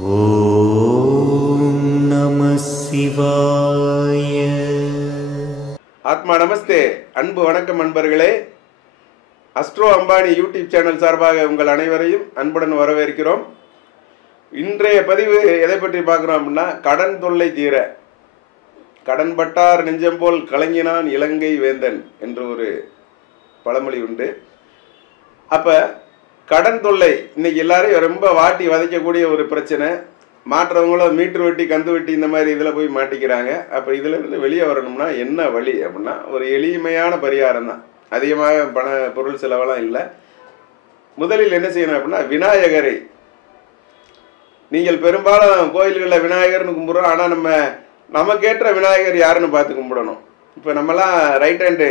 ஓம் நம சிவாய. ஆத்மா நமஸ்தே. அன்பு வணக்கம் அன்பர்களே. அஸ்ட்ரோ அம்பானி யூடியூப் சேனல் சார்பாக உங்கள் அனைவரையும் அன்புடன் வரவேற்கிறோம். இன்றைய பதிவு எதை பற்றி பார்க்குறோம் அப்படின்னா கடன் தொல்லை தீர. கடன்பட்டார் நெஞ்சம் போல் கலங்கினான் இலங்கை வேந்தன் என்று ஒரு பழமொழி உண்டு. அப்போ கடன் தொல்லை. இன்னைக்கு எல்லாரையும் ரொம்ப வாட்டி வதைக்கக்கூடிய ஒரு பிரச்சனை. மாற்றவங்களும் மீட்டர் வெட்டி கந்து வெட்டி இந்த மாதிரி இதில் போய் மாட்டிக்கிறாங்க. அப்போ இதில் இருந்து வெளியே வரணும்னா என்ன வழி அப்படின்னா ஒரு எளிமையான பரிகாரம் தான். அதிகமாக பண பொருள் செலவெல்லாம் இல்லை. முதலில் என்ன செய்யணும் அப்படின்னா விநாயகரை. நீங்கள் பெரும்பாலும் கோயில்களில் விநாயகர்னு கும்பிட்றோம். ஆனால் நம்ம நமக்கேற்ற விநாயகர் யாருன்னு பார்த்து கும்பிடணும். இப்போ நம்மலாம் ரைட் ஹேண்டு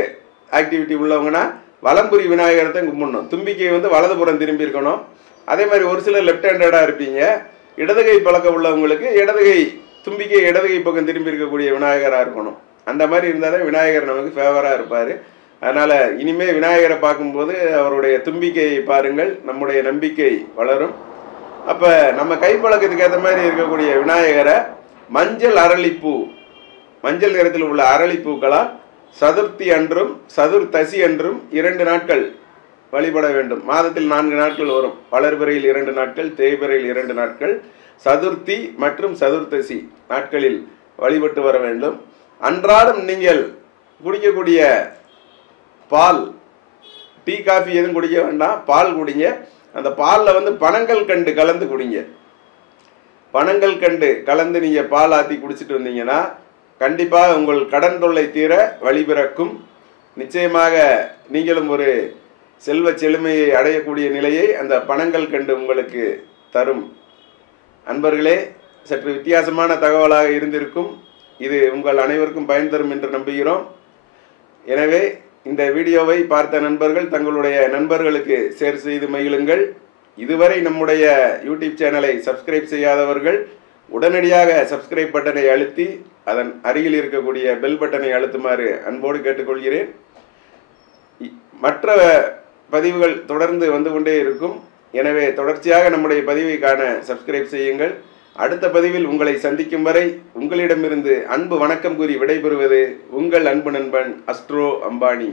ஆக்டிவிட்டி உள்ளவங்கன்னா வலம்புரி விநாயகரை தான் கும்பிடணும். தும்பிக்கை வந்து வலதுபுறம் திரும்பி இருக்கணும். அதே மாதிரி ஒரு சிலர் லெஃப்ட் ஹேண்டடாக இருப்பீங்க. இடதுகை பழக்கம் உள்ளவங்களுக்கு இடதுகை தும்பிக்கை இடதுகை பக்கம் திரும்பி இருக்கக்கூடிய விநாயகராக இருக்கணும். அந்த மாதிரி இருந்தால் தான் விநாயகர் நமக்கு ஃபேவராக இருப்பார். அதனால் இனிமேல் விநாயகரை பார்க்கும்போது அவருடைய தும்பிக்கையை பாருங்கள். நம்முடைய நம்பிக்கை வளரும். அப்போ நம்ம கைப்பழக்கத்துக்கு ஏற்ற மாதிரி இருக்கக்கூடிய விநாயகரை மஞ்சள் அரளிப்பூ மஞ்சள் நிறத்தில் உள்ள அரளிப்பூக்களால் சதுர்த்தி அன்றும் சதுர்த்தசி அன்றும் இரண்டு நாட்கள் வழிபட வேண்டும். மாதத்தில் நான்கு நாட்கள் வரும். வளர்பிறையில் இரண்டு நாட்கள் தேய்பிறையில் இரண்டு நாட்கள். சதுர்த்தி மற்றும் சதுர்த்தசி நாட்களில் வழிபட்டு வர வேண்டும். அன்றாடம் நீங்கள் குடிக்கக்கூடிய பால் டீ காஃபி எதுவும் குடிக்க வேண்டாம். பால் குடிங்க. அந்த பாலில் வந்து பனங்கள் கண்டு கலந்து குடிங்க. பனங்கள் கண்டு கலந்து நீங்கள் பால் ஆற்றி குடிச்சிட்டு வந்தீங்கன்னா கண்டிப்பாக உங்கள் கடன் தொல்லை தீர வழிபிறக்கும் நிச்சயமாக நீங்களும் ஒரு செல்வ செழுமையை அடையக்கூடிய நிலையை அந்த பணங்கள் கண்டு உங்களுக்கு தரும். அன்பர்களே சற்று வித்தியாசமான தகவலாக இருந்திருக்கும். இது உங்கள் அனைவருக்கும் பயன் தரும் என்று நம்புகிறோம். எனவே இந்த வீடியோவை பார்த்த நண்பர்கள் தங்களுடைய நண்பர்களுக்கு ஷேர் செய்து மகிழுங்கள். இதுவரை நம்முடைய யூடியூப் சேனலை சப்ஸ்கிரைப் செய்யாதவர்கள் உடனடியாக சப்ஸ்கிரைப் பட்டனை அழுத்தி அதன் அருகில் இருக்கக்கூடிய பெல் பட்டனை அழுத்துமாறு அன்போடு கேட்டுக்கொள்கிறேன். மற்ற பதிவுகள் தொடர்ந்து வந்து கொண்டே இருக்கும். எனவே தொடர்ச்சியாக நம்முடைய பதிவை காண சப்ஸ்கிரைப் செய்யுங்கள். அடுத்த பதிவில் உங்களை சந்திக்கும் வரை உங்களிடமிருந்து அன்பு வணக்கம் கூறி விடைபெறுவது உங்கள் அன்பு நண்பன் அஸ்ட்ரோ அம்பானி.